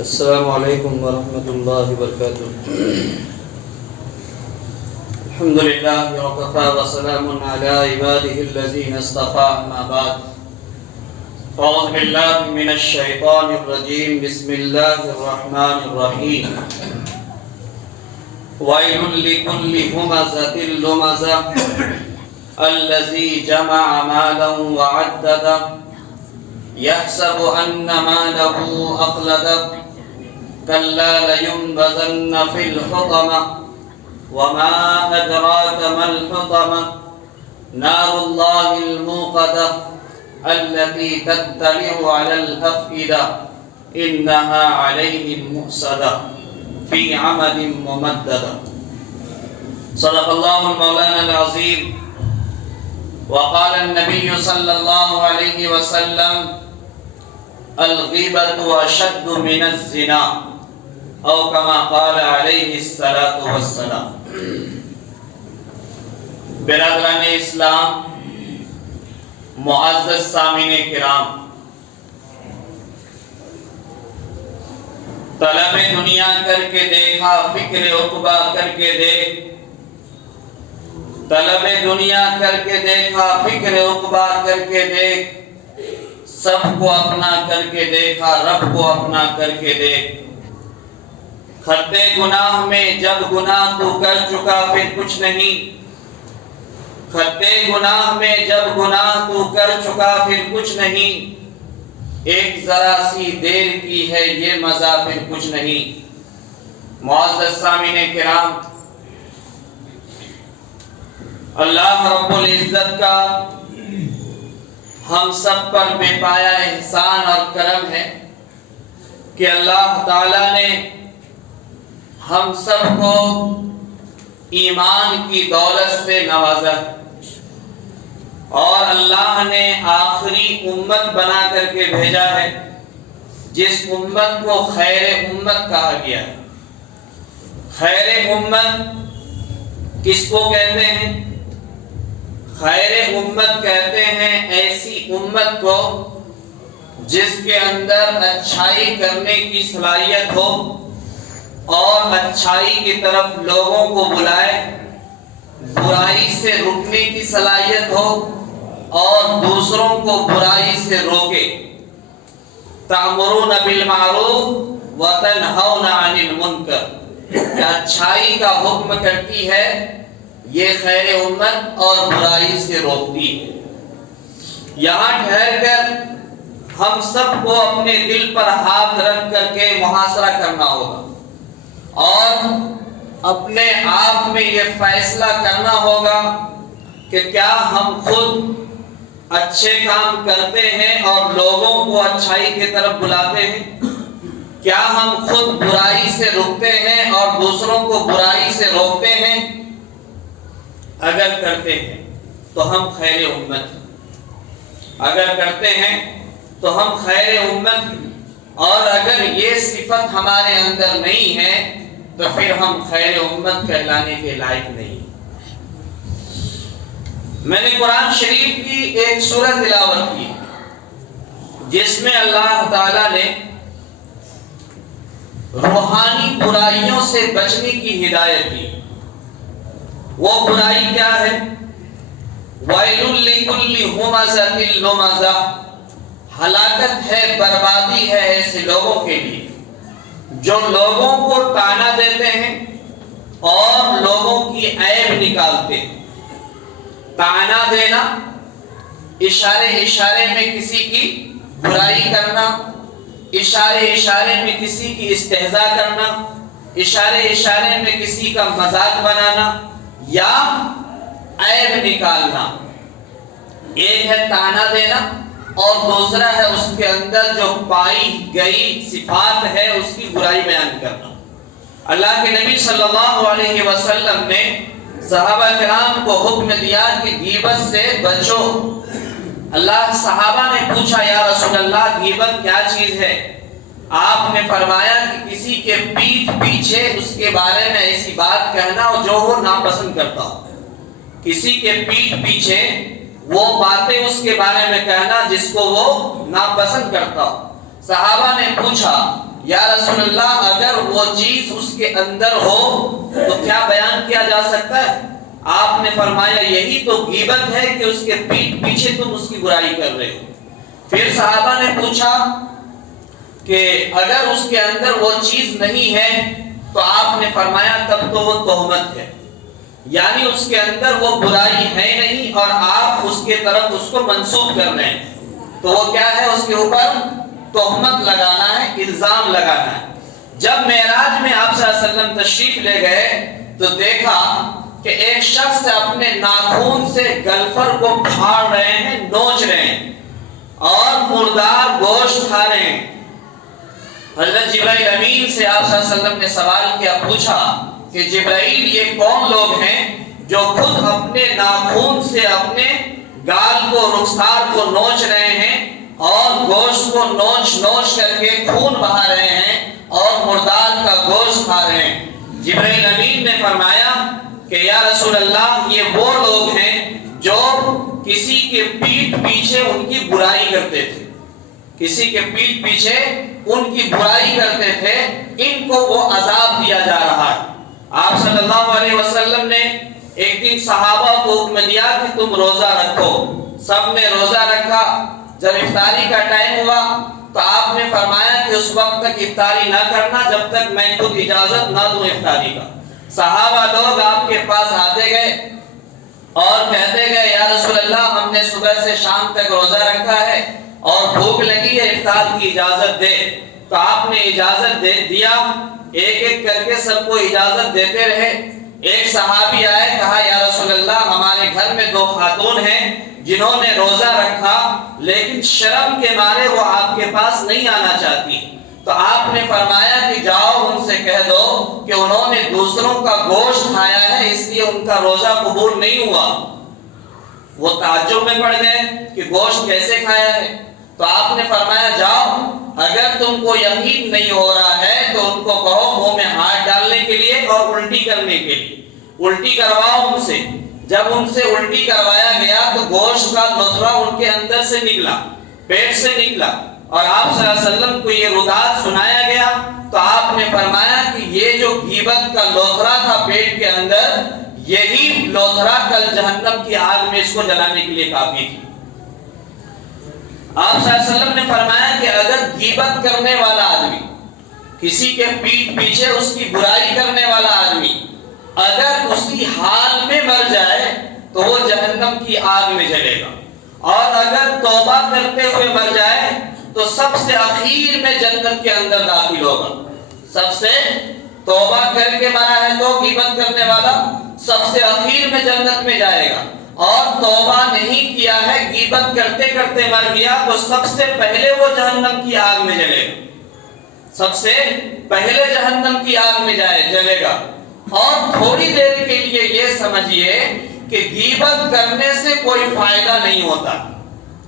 السلام علیکم ورحمۃ اللہ وبرکاتہ۔ الحمد للہ وکفی وسلام علی عباده الذین اصطفى، اما بعد اعوذ باللہ من الشیطان الرجیم، بسم اللہ الرحمن الرحیم۔ ویل لکل ہمزۃ لمزہ الذی جمع مالا وعددہ يحسب أن ماله أخلده كلا لينبذن في الحطمة وما أدراك ما الحطمة نار الله الموقدة التي تطلع على الأفئدة إنها عليهم مؤصدة في عمد ممددة۔ صدق الله المولانا العظيم، وقال النبي صلى الله عليه وسلم الغیبۃ اشد من الزنا، او کما قال علیہ الصلاۃ والسلام۔ برادران اسلام، معزز سامعین کرام، طلب دنیا کر کے دیکھا، فکر عقبہ کر کے دیکھ، طلب دنیا کر کے دیکھا، فکر عقبہ کر کے دیکھ، سب کو اپنا کر کے دیکھا، رب کو اپنا کر کے دیکھ۔ خط گناہ میں جب گناہ تو کر چکا پھر کچھ نہیں، خط گناہ میں جب گناہ تو کر چکا پھر کچھ نہیں، ایک ذرا سی دیر کی ہے یہ مزہ پھر کچھ نہیں۔ معزز سامعین کرام، اللہ رب العزت کا ہم سب پر بے پایا احسان اور کرم ہے کہ اللہ تعالی نے ہم سب کو ایمان کی دولت سے نوازا، اور اللہ نے آخری امت بنا کر کے بھیجا ہے جس امت کو خیر امت کہا گیا ہے۔ خیر امت کس کو کہتے ہیں؟ خیر امت کہتے ہیں ایسی امت کو جس کے اندر اچھائی کرنے کی صلاحیت ہو اور اچھائی کی طرف لوگوں کو بلائے، برائی سے رکنے کی صلاحیت ہو اور دوسروں کو برائی سے روکے۔ تأمرون بالمعروف وتنہون عن المنکر، کہ اچھائی کا حکم کرتی ہے یہ خیر امت اور برائی سے روکتی ہے۔ یہاں ٹھہر کر ہم سب کو اپنے دل پر ہاتھ رکھ کر کے محاسبہ کرنا ہوگا اور اپنے آپ میں یہ فیصلہ کرنا ہوگا کہ کیا ہم خود اچھے کام کرتے ہیں اور لوگوں کو اچھائی کی طرف بلاتے ہیں؟ کیا ہم خود برائی سے رکتے ہیں اور دوسروں کو برائی سے روکتے ہیں؟ اگر کرتے ہیں تو ہم خیر امت ہیں، اگر کرتے ہیں تو ہم خیر امت ہیں، اور اگر یہ صفت ہمارے اندر نہیں ہے تو پھر ہم خیر امت کہلانے کے لائق نہیں۔ میں نے قرآن شریف کی ایک سورہ تلاوت کی جس میں اللہ تعالی نے روحانی برائیوں سے بچنے کی ہدایت دی۔ وہ برائی کیا ہے؟ وَيْلٌ لِكُلِّ ہُمَزَةٍ لُمَزَةٍ، ہلاکت ہے، بربادی ہے ایسے لوگوں کے لیے جو لوگوں کو تانا دیتے ہیں اور لوگوں کی عیب نکالتے ہیں۔ تانا دینا، اشارے میں کسی کی برائی کرنا، اشارے میں کسی کی استہزاء کرنا، اشارے میں کسی کا مذاق بنانا یا عیب نکالنا۔ ایک ہے تانا دینا اور دوسرا ہے اس کے اندر جو پائی گئی صفات ہے اس کی برائی بیان کرنا۔ اللہ کے نبی صلی اللہ علیہ وسلم نے صحابہ کرام کو حکم دیا کہ غیبت سے بچو۔ صحابہ نے پوچھا یا رسول اللہ غیبت کیا چیز ہے؟ آپ نے فرمایا کہ کسی کے پیٹھ پیچھے اس کے بارے میں ایسی بات کہنا جو وہ ناپسند کرتا ہو، کسی کے پیٹھ پیچھے وہ باتیں اس کے بارے میں کہنا جس کو وہ ناپسند کرتا ہو۔ صحابہ نے پوچھا یا رسول اللہ اگر وہ چیز اس کے اندر ہو تو کیا بیان کیا جا سکتا ہے؟ آپ نے فرمایا یہی تو غیبت ہے کہ اس کے پیٹھ پیچھے تم اس کی برائی کر رہے ہو۔ پھر صحابہ نے پوچھا کہ اگر اس کے اندر وہ چیز نہیں ہے تو آپ نے فرمایا تب تو وہ تہمت ہے، یعنی اس کے اندر وہ برائی ہے نہیں اور آپ اس کے طرف اس کو منسوب کر رہے ہیں، تو وہ کیا ہے؟ اس کے اوپر تہمت لگانا ہے، الزام لگانا ہے۔ جب معراج میں آپ صلی اللہ علیہ وسلم تشریف لے گئے تو دیکھا کہ ایک شخص اپنے ناخون سے گلفر کو پھاڑ رہے ہیں، نوچ رہے ہیں اور مردار گوشت کھا رہے ہیں۔ حضرت جبرائیل امین سے آپ صلی اللہ علیہ وسلم نے سوال کیا، پوچھا کہ جبرائیل یہ کون لوگ ہیں جو خود اپنے ناخون سے اپنے گال کو، رخسار کو نوچ رہے ہیں اور گوشت کو نوچ نوچ کر کے خون بہا رہے ہیں اور مردار کا گوشت کھا رہے ہیں؟ جبرائیل امین نے فرمایا کہ یا رسول اللہ یہ وہ لوگ ہیں جو کسی کے پیٹھ پیچھے ان کی برائی کرتے تھے، کسی کے پیٹھ پیچھے ان کی برائی کرتے تھے، ان کو وہ عذاب دیا جا رہا ہے۔ آپ صلی اللہ علیہ وسلم نے ایک دن صحابہ کو حکم دیا کہ تم روزہ رکھو، سب نے روزہ رکھا۔ جب افطاری کا ٹائم ہوا تو آپ نے فرمایا کہ اس وقت تک افطاری نہ کرنا جب تک میں خود اجازت نہ دوں افطاری کا۔ صحابہ لوگ آپ کے پاس آتے گئے اور کہتے گئے یا رسول اللہ ہم نے صبح سے شام تک روزہ رکھا ہے اور بھوک لگی ہے، افطار کی اجازت دے۔ تو آپ نے اجازت دے دیا، ایک ایک کر کے سب کو اجازت دیتے رہے۔ ایک صحابی آئے، کہا یا رسول اللہ ہمارے گھر میں 2 خاتون ہیں جنہوں نے روزہ رکھا لیکن شرم کے مارے وہ آپ کے پاس نہیں آنا چاہتی، تو آپ نے فرمایا کہ جاؤ ان سے کہہ دو کہ انہوں نے دوسروں کا گوشت کھایا ہے اس لیے ان کا روزہ قبول نہیں ہوا۔ وہ تعجب میں پڑ گئے کہ گوشت کیسے کھایا ہے؟ تو آپ نے فرمایا جاؤ اگر تم کو یقین نہیں ہو رہا ہے تو ان کو کہو منہ میں ہاتھ ڈالنے کے لیے اور الٹی کرنے کے لیے، الٹی کرواؤ ان سے۔ جب ان سے الٹی کروایا گیا تو گوشت کا لوتھڑا ان کے اندر سے نکلا، پیٹ سے نکلا، اور آپ صلی اللہ علیہ وسلم کو یہ روداد سنایا گیا تو آپ نے فرمایا کہ یہ جو غیبت کا لوتھڑا تھا پیٹ کے اندر، یہی لوتھڑا کل جہنم کی آگ میں اس کو جلانے کے لیے کافی تھی۔ آپ صلی اللہ علیہ وسلم نے فرمایا کہ اگر غیبت کرنے والا آدمی، کسی کے پیٹھ پیچھے اس کی برائی کرنے والا آدمی اگر اسی حال میں مر جائے تو وہ جہنم کی آگ میں جلے گا، اور اگر توبہ کرتے ہوئے مر جائے تو سب سے اخیر میں جنت کے اندر داخل ہوگا۔ سب سے توبہ کر کے مرا ہے تو غیبت کرنے والا سب سے اخیر میں جنت میں جائے گا، اور توبہ نہیں کیا ہے غیبت کرتے کرتے مر گیا تو سب سے پہلے وہ جہنم کی آگ میں جلے گا، سب سے پہلے جہنم کی آگ میں جلے گا۔ اور تھوڑی دیر کے لیے یہ سمجھیے کہ غیبت کرنے سے کوئی فائدہ نہیں ہوتا۔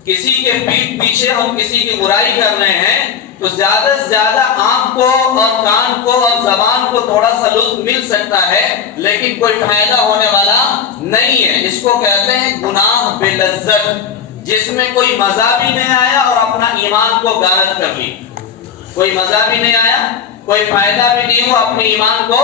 کسی کے پیٹھ پیچھے ہم کسی کی برائی کر رہے ہیں تو زیادہ سے زیادہ آنکھ کو اور کان کو اور زبان کو تھوڑا سا لطف مل سکتا ہے، لیکن کوئی فائدہ ہونے والا نہیں ہے۔ اس کو کہتے ہیں گناہ بے لذت، جس میں کوئی مزہ بھی نہیں آیا اور اپنا ایمان کو غارت کر لی۔ کوئی مزہ بھی نہیں آیا، کوئی فائدہ بھی نہیں ہوا، اپنے ایمان کو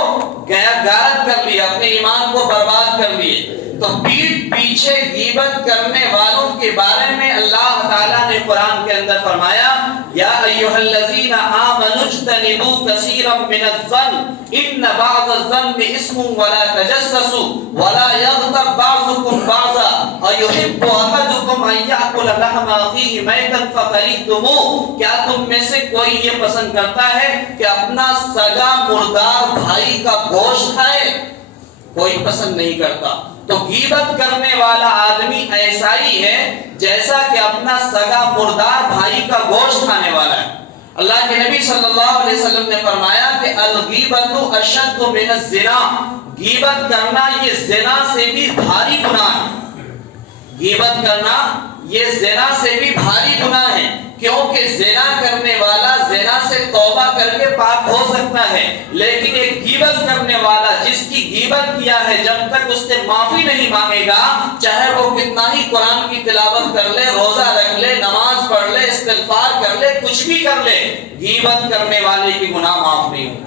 غارت کر لی، اپنے ایمان کو برباد کر لیے۔ تو پیٹھ پیچھے غیبت کرنے والوں کے بارے میں اللہ تعالیٰ نے قرآن کے اندر فرمایا یا ایھا الذین آمنوا اجتنبوا کثیرا من الظن ان بعض الظن اسم ولا تجسسوا ولا یغتب بعضکم بعضا ایحب احدکم ان یأکل لحم اخیہ میتا فکرہتموہ۔ کیا تم میں سے کوئی یہ پسند کرتا ہے کہ اپنا سگا مردار بھائی کا گوشت کھائے؟ کوئی پسند نہیں کرتا۔ تو غیبت کرنے والا آدمی ایسا ہی ہے جیسا کہ اپنا سگا مردار بھائی کا گوشت کھانے والا ہے۔ اللہ کے نبی صلی اللہ علیہ وسلم نے فرمایا کہ الغیبت اشد من الزنا، غیبت کرنا یہ زنا سے بھی بھاری گناہ ہے۔ غیبت کرنا یہ زنا سے بھی بھاری گناہ ہے، کیونکہ زنا کرنے والا زنا سے توبہ کر کے پاک ہو سکتا ہے، لیکن ایک غیبت کرنے والا جس کی غیبت کیا ہے جب تک اس سے معافی نہیں مانگے گا، چاہے وہ کتنا ہی قرآن کی تلاوت کر لے، روزہ رکھ لے، نماز پڑھ لے، استغفار کر لے، کچھ بھی کر لے، غیبت کرنے والے کی گناہ معاف نہیں ہوں گے،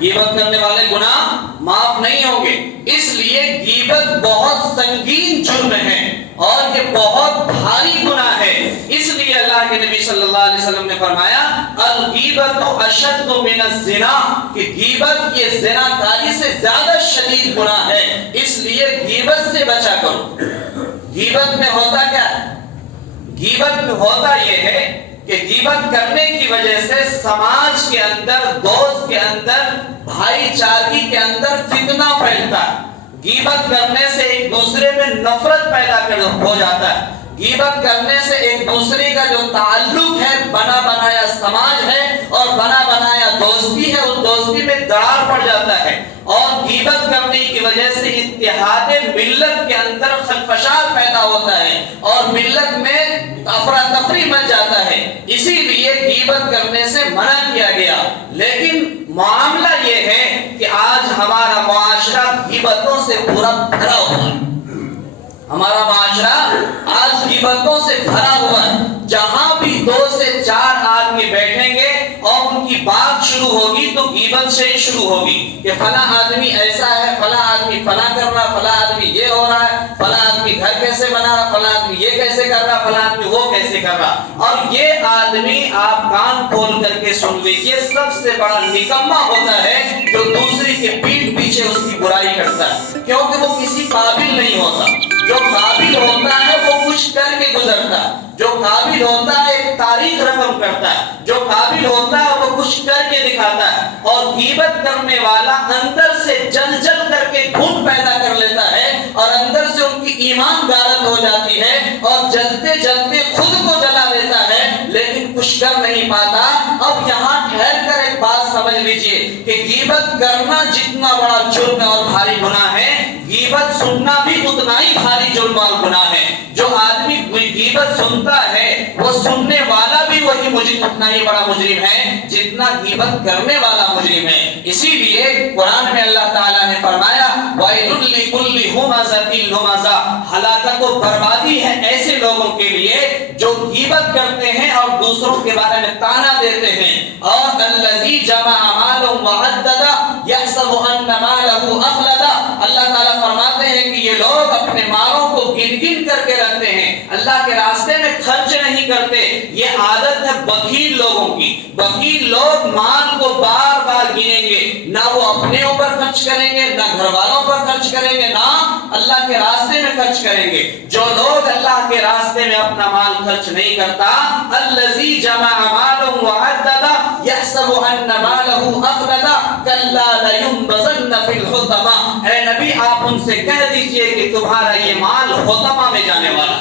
غیبت کرنے والے گناہ معاف نہیں ہوں گے۔ اس لیے غیبت بہت سنگین جرم ہے اور یہ بہت بھاری گناہ ہے۔ اس لیے اللہ کے نبی صلی اللہ علیہ وسلم نے فرمایا الغیبت اشد من الزنا، کہ غیبت یہ زنا کاری سے زیادہ شدید گناہ ہے، اس لیے غیبت سے بچا کرو۔ غیبت میں ہوتا کیا ہے؟ غیبت میں ہوتا یہ ہے کہ غیبت کرنے کی وجہ سے سماج کے اندر، دوست کے اندر، بھائی چارگی کے اندر فتنہ پھیلتا ہے۔ غیبت کرنے سے ایک دوسرے میں نفرت پیدا ہو جاتا ہے۔ غیبت کرنے سے ایک دوسرے کا جو تعلق ہے، بنا بنایا سماج ہے اور بنا بنایا دوستی ہے، اس دوستی میں دراڑ پڑ جاتا ہے۔ اور غیبت کرنے کی وجہ سے اتحاد ملت کے اندر خلفشار پیدا ہوتا ہے اور ملت میں افراتفری مچ جاتا ہے۔ اسی لیے غیبت کرنے سے منع کیا گیا۔ لیکن معاملہ یہ ہے کہ آج ہمارا معاشرہ غیبتوں سے پورا بھرا ہوا ہے۔ ہمارا معاشرہ آج غیبتوں سے بھرا ہوا ہے۔ جہاں بھی 2 سے 4 آدمی بیٹھیں گے اور ان کی بات شروع ہوگی تو غیبت سے ہی شروع ہوگی کہ فلاں آدمی ایسا ہے، فلاں آدمی فلاں کر رہا، فلاں آدمی یہ ہو رہا ہے، فلاں آدمی گھر کیسے بنا رہا، فلاں آدمی یہ کیسے کر رہا، فلاں آدمی وہ کیسے کر رہا۔ اور یہ آدمی آپ کان کھول کر کے سن لیجیے، سب سے بڑا نکما ہوتا ہے جو دوسری کے پیٹھ پیچھے اس کی برائی کرتا ہے، کیونکہ وہ کسی قابل نہیں ہوتا۔ جو قابل ہوتا ہے وہ کچھ کر کے گزرتا ہے، جو قابل ہوتا ہے ایک تاریخ رقم کرتا ہے، جو قابل ہوتا ہے وہ کچھ کر کے دکھاتا ہے۔ اور غیبت کرنے والا اندر سے جل جل کر کے گھن پیدا کر لیتا ہے اور اندر سے ان کی ایمان غارت ہو جاتی ہے اور جلتے جلتے خود کو جلا لیتا ہے، لیکن کچھ کر نہیں پاتا۔ اب یہاں ٹھہر کر ایک بات سمجھ لیجئے کہ غیبت کرنا جتنا بڑا جرم اور بھاری گناہ ہے، غیبت سننا بھی اتنا ہی بھاری جرم اور گناہ ہے۔ جو آدمی غیبت سنتا ہے وہ سننے والا بھی وہی مجرم، اتنا ہی بڑا مجرم ہے جتنا غیبت کرنے والا مجرم ہے۔ اسی لیے قرآن میں اللہ تعالیٰ نے فرمایا وَيْلٌ لِكُلِّ هُمَزَةٍ لُمَزَةٍ، ہلاکت و بربادی ہے ایسے لوگوں کے لیے جو غیبت کرتے ہیں اور دوسروں کے بارے میں طعنہ دیتے ہیں۔ اور الَّذِي جَمَعَ مَالًا وَعَدَّدَهُ يَحْسَبُ أَنَّ مَالَهُ أَخْلَدَهُ، اللہ تعالیٰ فرماتے ہیں کہ یہ لوگ اپنے مالوں کو گن گن کر کے رکھتے ہیں، اللہ کے راستے میں خرچ نہیں کرتے۔ یہ عادت ہے بخیل لوگوں کی۔ بخیل لوگ مال کو بار بار گنیں گے، نہ وہ اپنے اوپر خرچ کریں گے، نہ گھر والوں پر خرچ کریں گے، نہ اللہ کے راستے میں خرچ کریں گے۔ جو لوگ اللہ کے راستے میں اپنا مال خرچ نہیں کرتا، الذی جمع مالا وعددہ یحسب ان مالہ اخلدہ کلا لینبذن فی الحطمہ، اے نبی آپ ان سے کہہ دیجئے کہ تمہارا یہ مال حطمہ میں جانے والا۔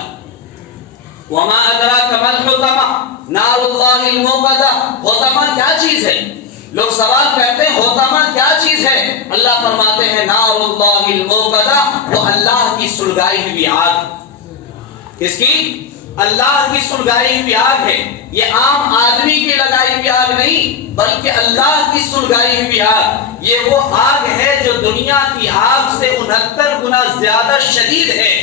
وما ادراک ما الحطمہ نار اللہ الموقدہ، حطمہ کیا چیز ہے؟ لوگ سوال کرتے ہیں حطمہ کیا چیز ہے؟ اللہ فرماتے ہیں نار اللہ الموقدہ، وہ اللہ کی سلگائی ہوئی آگ۔ کس کی؟ اللہ کی سلگائی ہوئی آگ ہے۔ یہ عام آدمی کی لگائی ہوئی آگ نہیں بلکہ اللہ کی سلگائی ہوئی آگ۔ یہ وہ آگ ہے جو دنیا کی آگ سے 69 گنا زیادہ شدید ہے،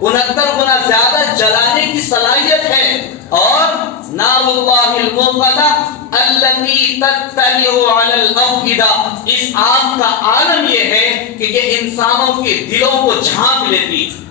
69 گنا زیادہ جلانے کی صلاحیت ہے۔ اور نار اللہ الموقدہ التی تطلع علی الافئدہ، اس آگ کا عالم یہ ہے کہ یہ انسانوں کے دلوں کو جھانک لیتی ہے۔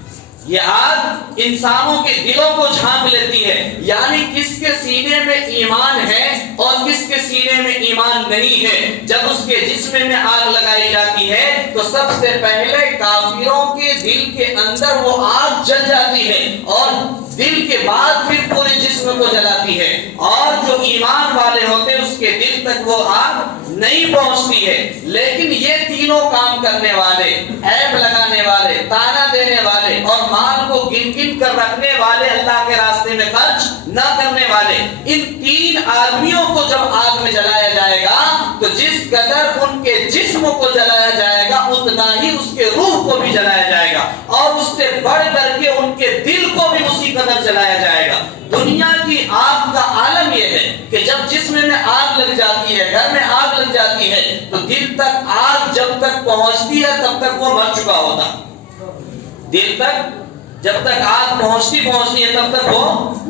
یہ آگ انسانوں کے دلوں کو جھانک لیتی ہے، یعنی کس کے سینے میں ایمان ہے اور کس کے سینے میں ایمان نہیں ہے۔ جب اس کے جسم میں آگ لگائی جاتی ہے تو سب سے پہلے کافروں کے دل کے اندر وہ آگ جل جاتی ہے اور دل کے بعد پھر پورے جسم کو جلاتی ہے، اور جو ایمان والے ہوتے ہیں اس کے دل تک وہ آگ نہیں پہنچتی ہے۔ لیکن یہ تینوں کام کرنے والے، عیب لگانے والے، طعنہ دینے والے اور مال کو گن گن کر رکھنے والے، اللہ کے راستے میں خرچ نہ کرنے والے، ان 3 آدمیوں کو جب آگ میں جلایا جائے گا تو جس قدر ان کے جسم کو جلایا جائے گا اتنا ہی اس کے روح کو بھی جلایا جائے گا، اور اس سے بڑھ کر کے ان کے دل کو بھی اسی قدر جلایا جائے گا۔ دنیا کی آگ کا عالم یہ ہے کہ جب جسم میں آگ لگ جاتی ہے، گھر میں آگ لگ جاتی ہے تو دل تک آگ جب تک پہنچتی ہے تب تک وہ مر چکا ہوتا۔ دل تک جب تک آگ پہنچتی ہے تب تک وہ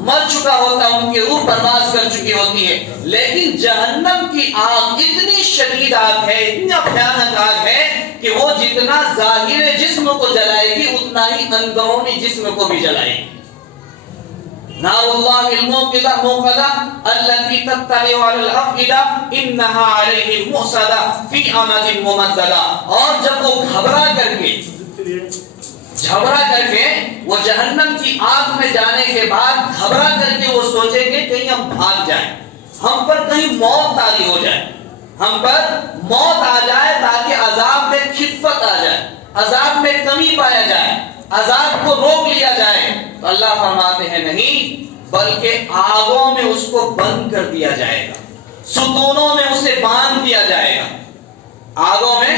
مر چکا ہوتا ہے، ان کی روح پرواز کر چکی ہوتی ہے. لیکن جہنم کی آگ اتنی شدید آگ ہے، اتنا بھیانک آگ ہے کہ وہ جتنا ظاہر جسم کو جلائے گی اتنا ہی اندرونی جسم کو بھی جلائے گی. نار اللہ الموقدہ التي تطلع على الافئدہ انها علیہم مؤصدہ فی امد ممددہ. اور جب وہ گھبرا کر کے وہ جہنم کی آگ میں جانے کے بعد گھبرا کر کے وہ سوچیں گے کہیں ہم بھاگ جائیں، ہم پر کہیں موت طاری ہو جائے، ہم پر موت آ جائے تاکہ عذاب میں خفت آ جائے، عذاب میں کمی پایا جائے، عذاب کو روک لیا جائے. تو اللہ فرماتے ہیں نہیں، بلکہ آگوں میں اس کو بند کر دیا جائے گا، ستونوں میں اسے باندھ دیا جائے گا. آگوں میں،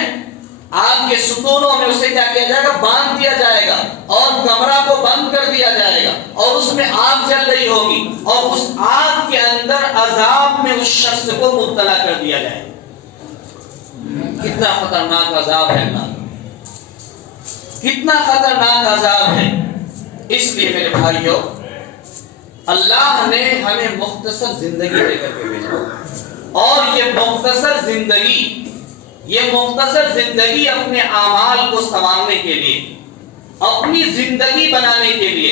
آگ کے ستونوں میں اسے کیا کیا جائے گا؟ باندھ دیا جائے گا، اور کمرہ کو بند کر دیا جائے گا، اور اس میں آگ جل رہی ہوگی، اور اس آگ کے اندر عذاب میں اس شخص کو مبتلا کر دیا جائے گا. کتنا خطرناک عذاب ہے اللہ، کتنا خطرناک عذاب ہے. اس لیے میرے بھائیوں، اللہ نے ہمیں مختصر زندگی دے کر کے بھیجا، اور یہ مختصر زندگی اپنے اعمال کو سنوارنے کے لیے، اپنی زندگی بنانے کے لیے،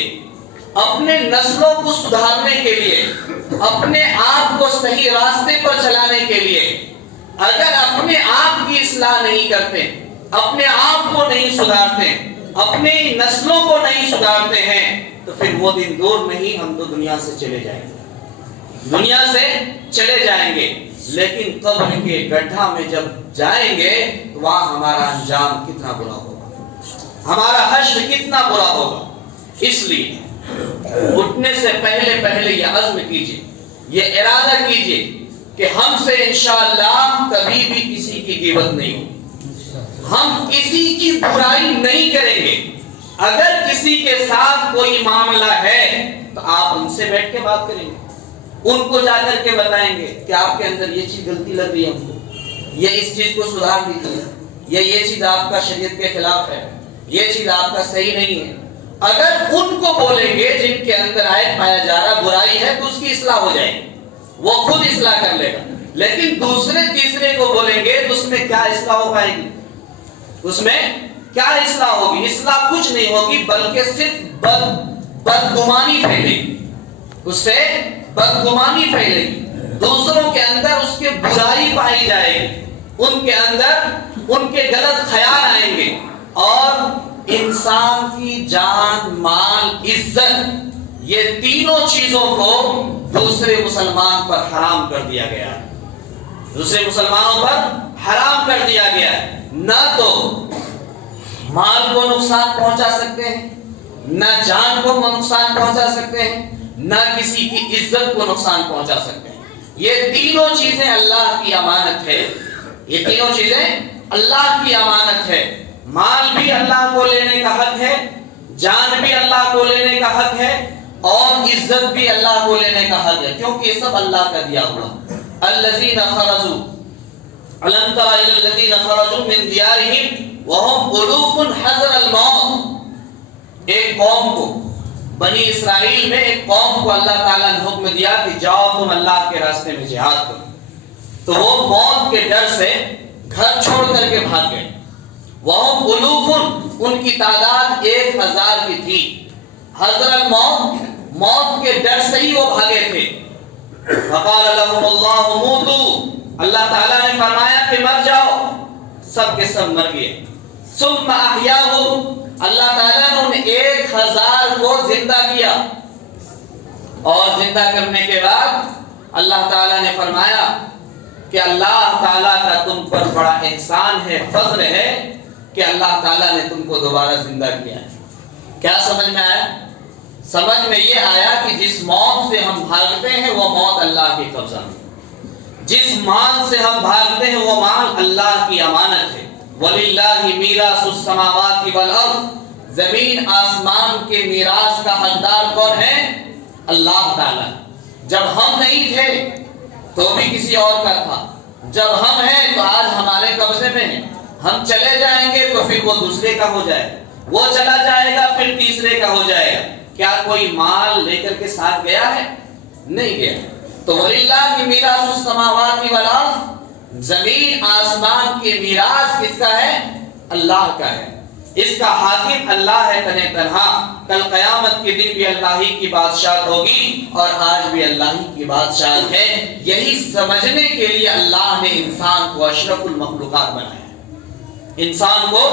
اپنے نسلوں کو سدھارنے کے لیے، اپنے آپ کو صحیح راستے پر چلانے کے لیے. اگر اپنے آپ کی اصلاح نہیں کرتے، اپنے آپ کو نہیں سدھارتے، اپنی نسلوں کو نہیں سدھارتے ہیں، تو پھر وہ دن دور نہیں، ہم تو دنیا سے چلے جائیں گے. لیکن قبر کے گڈھا میں جب جائیں گے تو وہاں ہمارا انجام کتنا برا ہوگا، ہمارا حشر کتنا برا ہوگا. اس لیے اٹھنے سے پہلے یہ عزم کیجئے، یہ ارادہ کیجئے کہ ہم سے انشاءاللہ کبھی بھی کسی کی غیبت نہیں ہوگی، ہم کسی کی برائی نہیں کریں گے. اگر کسی کے ساتھ کوئی معاملہ ہے تو آپ ان سے بیٹھ کے بات کریں گے، ان کو جا کر کے بتائیں گے کہ آپ کے اندر یہ چیز غلطی لگ رہی ہے، ہم کو یہ اس چیز کو سدھار دیجیے، یہ چیز آپ کا شریعت کے خلاف ہے، یہ چیز آپ کا صحیح نہیں ہے. اگر ان کو بولیں گے جن کے اندر عیب پایا جا رہا، برائی ہے، تو اس کی اصلاح ہو جائے گی، وہ خود اصلاح کر لے گا. لیکن دوسرے تیسرے کو بولیں گے تو اس میں کیا اصلاح ہو پائے گی؟ اس میں کیا اصلاح ہوگی؟ اصلاح کچھ نہیں ہوگی، بلکہ صرف بدگمانی پھیلے گی، اس سے بدگمانی پھیلے گی، دوسروں کے اندر اس کے برائی پائی جائے گی، ان کے اندر ان کے غلط خیال آئیں گے. اور انسان کی جان، مال، عزت، یہ تینوں چیزوں کو دوسرے مسلمان پر حرام کر دیا گیا ہے، دوسرے مسلمانوں پر حرام کر دیا گیا ہے. نہ تو مال کو نقصان پہنچا سکتے ہیں، نہ جان کو نقصان پہنچا سکتے ہیں، نہ کسی کی عزت کو نقصان پہنچا سکتے ہیں. یہ تینوں چیزیں اللہ کی امانت ہے، یہ تینوں چیزیں اللہ کی امانت ہے. مال بھی اللہ کو لینے کا حق ہے، جان بھی اللہ کو لینے کا حق ہے، اور عزت بھی اللہ کو لینے کا حق ہے، کیونکہ یہ سب اللہ کا دیا ہوا. الذین خرجوا الم تر الی الذین خرجوا من دیارہم وهم الوف حذر الموت. ایک قوم کو، بنی اسرائیل میں ایک قوم کو اللہ تعالیٰ نے حکم دیا کہ جاؤ تم اللہ کے راستے میں جہاد کرو، تو وہ موت کے ڈر سے گھر چھوڑ کر کے بھاگ گئے. وهم الوف، ان کی تعداد 1000 کی تھی. حذر الموت، موت کے ڈر سے ہی وہ بھاگے تھے. فقال لهم اللہ موتوا، اللہ تعالیٰ نے فرمایا کہ مر جاؤ، سب کے سب مر گئے. ثم احیاهم، اللہ تعالیٰ نے انہیں 1000 کو زندہ کیا، اور زندہ کرنے کے بعد اللہ تعالیٰ نے فرمایا کہ اللہ تعالیٰ کا تم پر بڑا احسان ہے، فضل ہے کہ اللہ تعالیٰ نے تم کو دوبارہ زندہ کیا ہے. کیا سمجھ میں آیا؟ سمجھ میں یہ آیا کہ جس موت سے ہم بھاگتے ہیں وہ موت اللہ کے قبضہ میں، جس مال سے ہم بھاگتے ہیں وہ مال اللہ کی امانت ہے. وَلِلَّهِ مِيرَاثُ السَّمَاوَاتِ وَالْأَرْضِ، زمین آسمان کے میراث کا حقدار کون ہے؟ اللہ تعالیٰ. جب ہم نہیں تھے تو بھی کسی اور کا تھا، جب ہم ہیں تو آج ہمارے قبضے میں ہیں، ہم چلے جائیں گے تو پھر وہ دوسرے کا ہو جائے. وہ چلا جائے گا پھر تیسرے کا ہو جائے گا. کیا کوئی مال لے کر کے ساتھ گیا ہے؟ نہیں گیا. تو وَلِلَّهِ مِيرَاثُ السَّمَاوَاتِ وَالْأَرْضِ، زمین آسمان کی میراث کس کا ہے؟ اللہ کا ہے. اس کا حاکم اللہ ہے تنہ تنہا. کل قیامت کے دن بھی اللہ ہی کی بادشاہت ہوگی اور آج بھی اللہ ہی کی بادشاہت ہے. یہی سمجھنے کے لیے اللہ نے انسان کو اشرف المخلوقات بنایا. انسان کو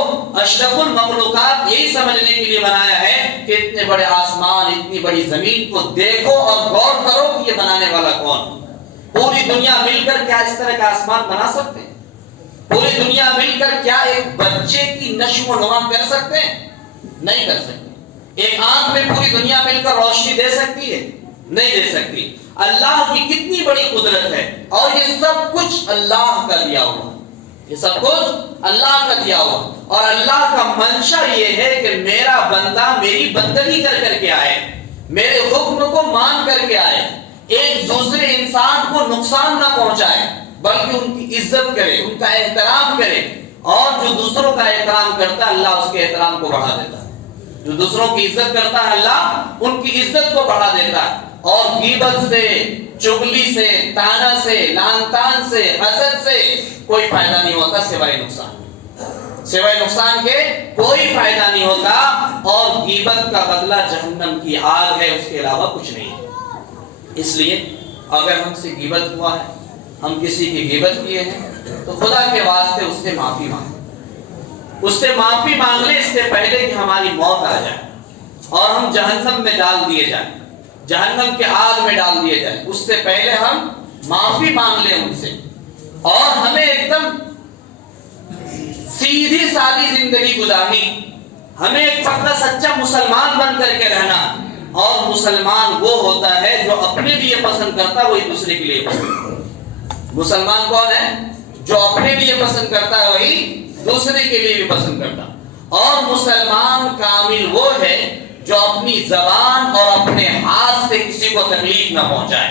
اشرف المخلوقات یہی سمجھنے کے لیے بنایا ہے کہ اتنے بڑے آسمان، اتنی بڑی زمین کو دیکھو اور غور کرو کہ یہ بنانے والا کون. پوری دنیا مل کر کیا اس طرح کا آسمان بنا سکتے ہیں؟ پوری دنیا مل کر کیا ایک بچے کی نشو و نما کر سکتے ہیں؟ نہیں کر سکتے. ایک آنکھ میں پوری دنیا مل کر روشنی دے سکتی ہے؟ نہیں دے سکتی. اللہ کی کتنی بڑی قدرت ہے اور یہ سب کچھ اللہ کا دیا ہوا. یہ سب کچھ اللہ کا دیا ہوا اور اللہ کا منشا یہ ہے کہ میرا بندہ میری بندگی کر کر کے آئے، میرے حکم کو مان کر کے آئے، ایک دوسرے انسان کو نقصان نہ پہنچائے بلکہ ان کی عزت کرے، ان کا احترام کرے. اور جو دوسروں کا احترام کرتا ہے اللہ اس کے احترام کو بڑھا دیتا ہے. جو دوسروں کی عزت کرتا ہے اللہ ان کی عزت کو بڑھا دیتا ہے. اور غیبت سے، چغلی سے، تانا سے، لعن طعن سے، حسد سے کوئی فائدہ نہیں ہوتا سوائے نقصان. سوائے نقصان کے کوئی فائدہ نہیں ہوتا. اور غیبت کا بدلہ جہنم کی آگ ہے، اس کے علاوہ کچھ نہیں. اس لیے اگر ہم سے غیبت ہوا ہے، ہم کسی کی غیبت کیے ہیں تو خدا کے واسطے اس سے معافی مانگیں. اس سے معافی مانگ لیں اس سے پہلے کہ ہماری موت آ جائے اور ہم جہنم میں ڈال دیے جائیں، جہنم کے آگ میں ڈال دیے جائیں. اس سے پہلے ہم معافی مانگ لیں ان سے اور ہمیں ایک دم سیدھی سادی زندگی گزارنی. ہمیں ایک پکا سچا مسلمان بن کر کے رہنا. اور مسلمان وہ ہوتا ہے جو اپنے لیے پسند کرتا ہے وہی دوسرے کے لیے پسند کرتا. مسلمان کون ہے؟ جو اپنے لیے پسند کرتا ہے وہی دوسرے کے لیے بھی پسند کرتا. اور مسلمان کامل وہ ہے جو اپنی زبان اور اپنے ہاتھ سے کسی کو تکلیف نہ پہنچائے.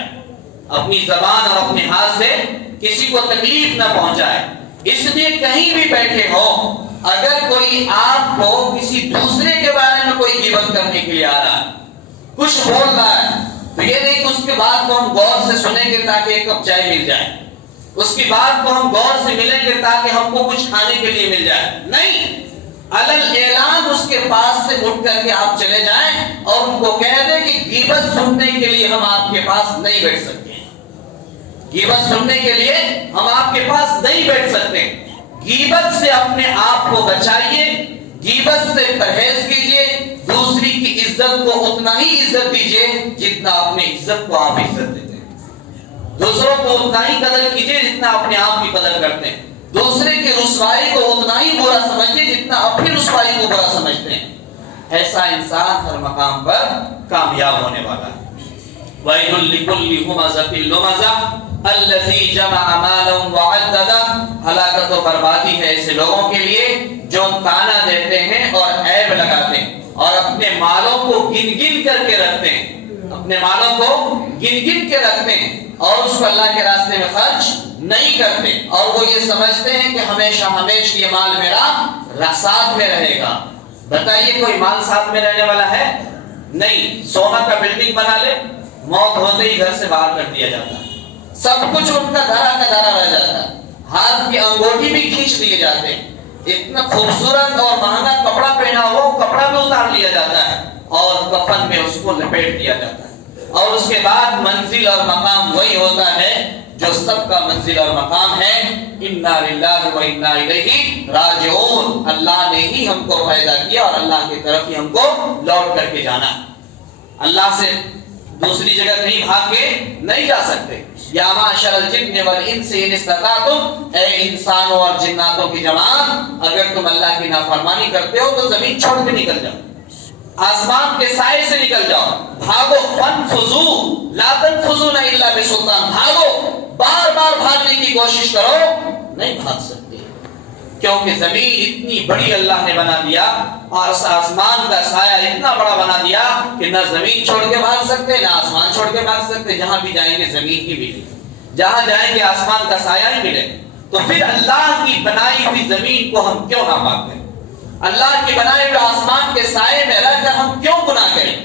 اپنی زبان اور اپنے ہاتھ سے کسی کو تکلیف نہ پہنچائے. اس لیے کہیں بھی بیٹھے ہو، اگر کوئی آپ کو کسی دوسرے کے بارے میں کوئی غیبت کرنے کے لیے آ رہا ہے، کچھ بول رہا ہے، تو یہ نہیں کہ اس کے بعد کو ہم غور سے سنیں گے تاکہ ایک کپ چائے مل جائے، اس کی بات کو ہم غور سے ملیں گے تاکہ ہم کو کچھ کھانے کے لیے مل جائے. نہیں، علل اعلان اس کے پاس سے اٹھ کر کے آپ چلے جائیں اور ان کو کہہ دیں کہ غیبت سننے کے لیے ہم آپ کے پاس نہیں بیٹھ سکتے. غیبت سننے کے لیے ہم آپ کے پاس نہیں بیٹھ سکتے. غیبت سے اپنے آپ کو بچائیے، غیبت سے پرہیز کیجیے. دوسری کی عزت کو اتنا ہی عزت دیجیے جتنا اپنے عزت کو آپ عزت دیتے ہیں. دوسروں کو اتنا ہی قدر کیجیے جتنا اپنے آپ کی قدر کرتے ہیں. دوسرے کی رسوائی کو اتنا ہی برا سمجھیے جتنا اپنی رسوائی کو برا سمجھتے ہیں. ایسا انسان ہر مقام پر کامیاب ہونے والا ہے. وَيْلٌ لِكُلِّ هُمَزَةٍ لُمَزَةٍ الَّذِي جَمَعَ مَالًا وَعَدَّدَهُ. ہلاکت و بربادی ہے ایسے لوگوں کے لیے جو تانا دیتے ہیں اور عیب لگاتے ہیں اور اپنے مالوں کو گن گن کر کے رکھتے ہیں. اپنے مالوں کو گن گن کے رکھتے ہیں اور اس کو اللہ کے راستے میں خرچ نہیں کرتے. اور وہ یہ سمجھتے ہیں کہ ہمیشہ ہمیشہ یہ مال میرا ساتھ میں رہے گا. بتائیے کوئی مال ساتھ میں رہنے والا ہے؟ نہیں. سونا کا بلڈنگ بنا لے، موت ہوتے ہی گھر سے باہر کر دیا جاتا ہے. سب کچھ ان کا دھرا کا دھرا رہ جاتا ہے. ہاتھ کی انگوٹھی بھی کھینچ لیے جاتے ہیں. اتنا خوبصورت اور مہنگا کپڑا پہنا ہو کپڑا بھی اتار لیا جاتا ہے اور کفن میں اس کو لپیٹ دیا جاتا ہے. اور اس کے بعد منزل اور مقام وہی ہوتا ہے جو سب کا منزل اور مقام ہے. انا للہ و انا الیہ راجعون. اللہ نے ہی ہم کو پیدا کیا اور اللہ کی طرف ہی ہم کو لوٹ کر کے جانا. اللہ سے دوسری جگہ کہیں بھاگ کے نہیں جا سکتے. یا معاشر الجن والانس ان استطعتم، اے انسانوں اور جناتوں کی جماعت، اگر تم اللہ کی نافرمانی کرتے ہو تو زمین چھوڑ کے نکل جاؤ، آسمان کے سائے سے نکل جاؤ، بھاگو. فانفذوا لا تنفذون الا بسلطان. بھاگو، بار بار بھاگنے کی کوشش کرو، نہیں بھاگ سکتے کیونکہ زمین اتنی بڑی اللہ نے بنا دیا اور آسمان کا سایہ اتنا بڑا بنا دیا کہ نہ زمین چھوڑ کے بھاگ سکتے نہ آسمان چھوڑ کے بھاگ سکتے. جہاں بھی جائیں گے زمین ہی ملے، جہاں جائیں گے آسمان کا سایہ ہی ملے. تو پھر اللہ کی بنائی ہوئی زمین کو ہم کیوں نہ بھاگیں؟ اللہ کے بنائے ہوئے آسمان کے سائے میں رہ کر ہم کیوں گناہ کریں؟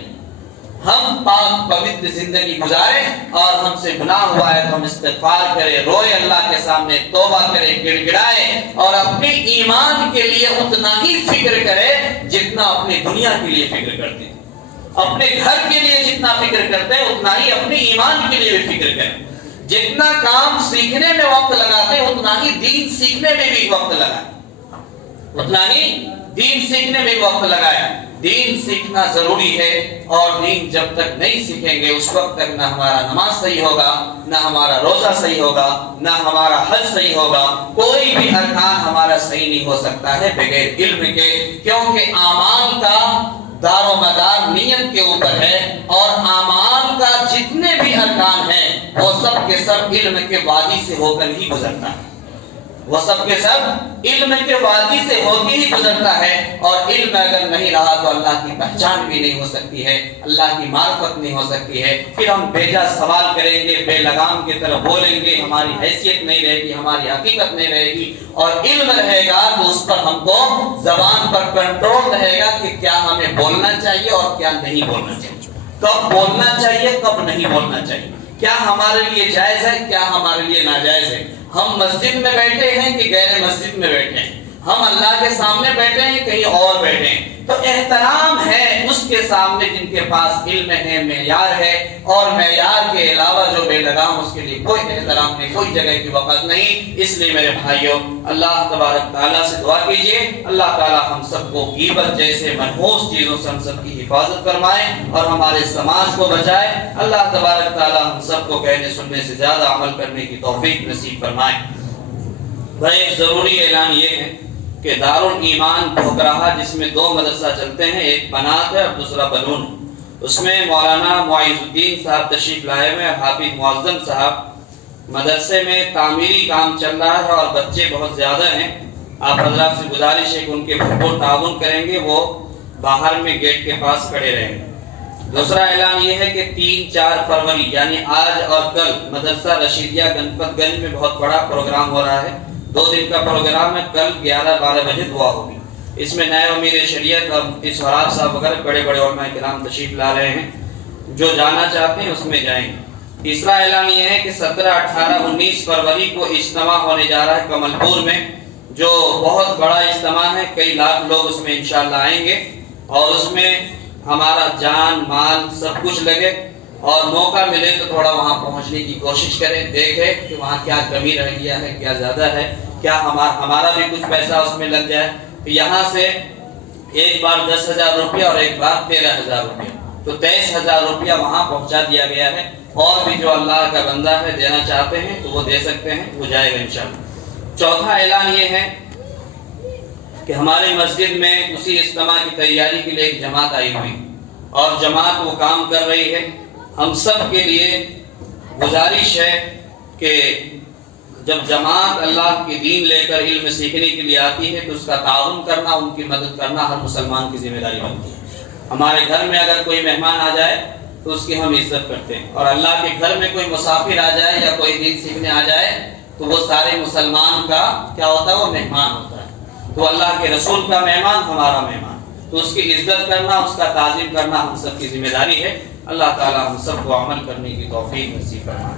ہم پاک پوتر زندگی گزاریں اور ہم سے گناہ ہوا ہے تو ہم استغفار کریں، روئے اللہ کے سامنے، توبہ کریں، گڑ گڑائے اور اپنے ایمان کے لیے اتنا ہی فکر کریں جتنا اپنی دنیا کے لیے فکر کرتے ہیں۔ اپنے گھر کے لیے جتنا فکر کرتے ہیں اتنا ہی اپنے ایمان کے لیے بھی فکر کریں۔ جتنا کام سیکھنے میں وقت لگاتے ہیں اتنا ہی دین سیکھنے میں بھی وقت لگائیں، اتنا ہی دین سیکھنے میں وقت لگائیں۔ دین سیکھنا ضروری ہے، اور دین جب تک نہیں سیکھیں گے اس وقت تک نہ ہمارا نماز صحیح ہوگا، نہ ہمارا روزہ صحیح ہوگا، نہ ہمارا حج صحیح ہوگا، کوئی بھی ارکان ہمارا صحیح نہیں ہو سکتا ہے بغیر علم کے، کیونکہ اعمال کا دار و مدار نیت کے اوپر ہے، اور اعمال کا جتنے بھی ارکان ہیں وہ سب کے سب علم کے وادی سے ہو کر ہی گزرتا ہے، وہ سب کے سب علم کے وادی سے ہو کے ہی گزرتا ہے، اور علم اگر نہیں رہا تو اللہ کی پہچان بھی نہیں ہو سکتی ہے، اللہ کی معرفت نہیں ہو سکتی ہے۔ پھر ہم بیجا سوال کریں گے، بے لگام کی طرح بولیں گے، ہماری حیثیت نہیں رہے گی، ہماری حقیقت نہیں رہے گی، اور علم رہے گا تو اس پر ہم کو زبان پر کنٹرول رہے گا کہ کیا ہمیں بولنا چاہیے اور کیا نہیں بولنا چاہیے، کب بولنا چاہیے کب نہیں بولنا چاہیے، کیا ہمارے لیے جائز ہے کیا ہمارے لیے ناجائز ہے، ہم مسجد میں بیٹھے ہیں کہ غیر مسجد میں بیٹھے ہیں، ہم اللہ کے سامنے بیٹھے ہیں کہیں اور بیٹھے ہیں، تو احترام ہے اس کے سامنے جن کے پاس علم ہے، معیار ہے، اور معیار کے علاوہ جو بے لگام اس کے لیے کوئی احترام نہیں، کوئی جگہ کی وقت نہیں۔ اس لیے میرے بھائیوں، اللہ تبارک تعالیٰ سے دعا کیجئے اللہ تعالیٰ ہم سب کو غیبت جیسے منحوس چیزوں سے ہم سب کی حفاظت فرمائے اور ہمارے سماج کو بچائے۔ اللہ تبارک تعالیٰ ہم سب کو کہنے سننے سے زیادہ عمل کرنے کی توفیق نصیب فرمائے۔ بھائی ایک ضروری اعلان یہ ہے کہ دارالایمان ٹھوکراہا جس میں دو مدرسہ چلتے ہیں، ایک بنات ہے اور دوسرا بنون ہے، اس میں مولانا معیز الدین صاحب تشریف لائے ہوئے، حافظ معظم صاحب، مدرسے میں تعمیری کام چل رہا ہے اور بچے بہت زیادہ ہیں، آپ حضرات سے گزارش ہے کہ ان کے بھرپور تعاون کریں گے، وہ باہر میں گیٹ کے پاس کھڑے رہیں گے۔ دوسرا اعلان یہ ہے کہ 3-4 فروری یعنی آج اور کل مدرسہ رشیدیہ گنپت گنج میں بہت بڑا پروگرام ہو رہا ہے، 2 دن کا پروگرام ہے، کل 11-12 بجے دعا ہوگی، اس میں نائب امیر شریعت اور مفتی سہراب صاحب وغیرہ بڑے بڑے علماء کرام تشریف لا رہے ہیں، جو جانا چاہتے ہیں اس میں جائیں گے۔ تیسرا اعلان یہ ہے کہ 17, 18, 19 فروری کو اجتماع ہونے جا رہا ہے کمل پور میں، جو بہت بڑا اجتماع ہے، کئی لاکھ لوگ اس میں انشاءاللہ آئیں گے، اور اس میں ہمارا جان مال سب کچھ لگے، اور موقع ملے تو تھوڑا وہاں پہنچنے کی کوشش کریں، دیکھیں کہ وہاں کیا کمی رہ گیا ہے، کیا زیادہ ہے، کیا ہمارا بھی کچھ پیسہ اس میں لگ جائے۔ یہاں سے ایک بار 10,000 روپیہ اور ایک بار 13,000 روپیہ، تو 23,000 روپیہ وہاں پہنچا دیا گیا ہے، اور بھی جو اللہ کا بندہ ہے دینا چاہتے ہیں تو وہ دے سکتے ہیں، وہ جائے گا انشاءاللہ۔ چوتھا اعلان یہ ہے کہ ہماری مسجد میں اسی اجتماع کی تیاری کے لیے ایک جماعت آئی ہوئی، اور جماعت وہ کام کر رہی ہے، ہم سب کے لیے گزارش ہے کہ جب جماعت اللہ کی دین لے کر علم سیکھنے کے لیے آتی ہے تو اس کا تعاون کرنا، ان کی مدد کرنا ہر مسلمان کی ذمہ داری بنتی ہے۔ ہمارے گھر میں اگر کوئی مہمان آ جائے تو اس کی ہم عزت کرتے ہیں، اور اللہ کے گھر میں کوئی مسافر آ جائے یا کوئی دین سیکھنے آ جائے تو وہ سارے مسلمان کا کیا ہوتا ہے، وہ مہمان ہوتا ہے، تو اللہ کے رسول کا مہمان ہمارا مہمان، تو اس کی عزت کرنا، اس کا تعظیم کرنا ہم سب کی ذمہ داری ہے۔ اللہ تعالی ہم سب کو عمل کرنے کی توفیق نصیب فرمائے۔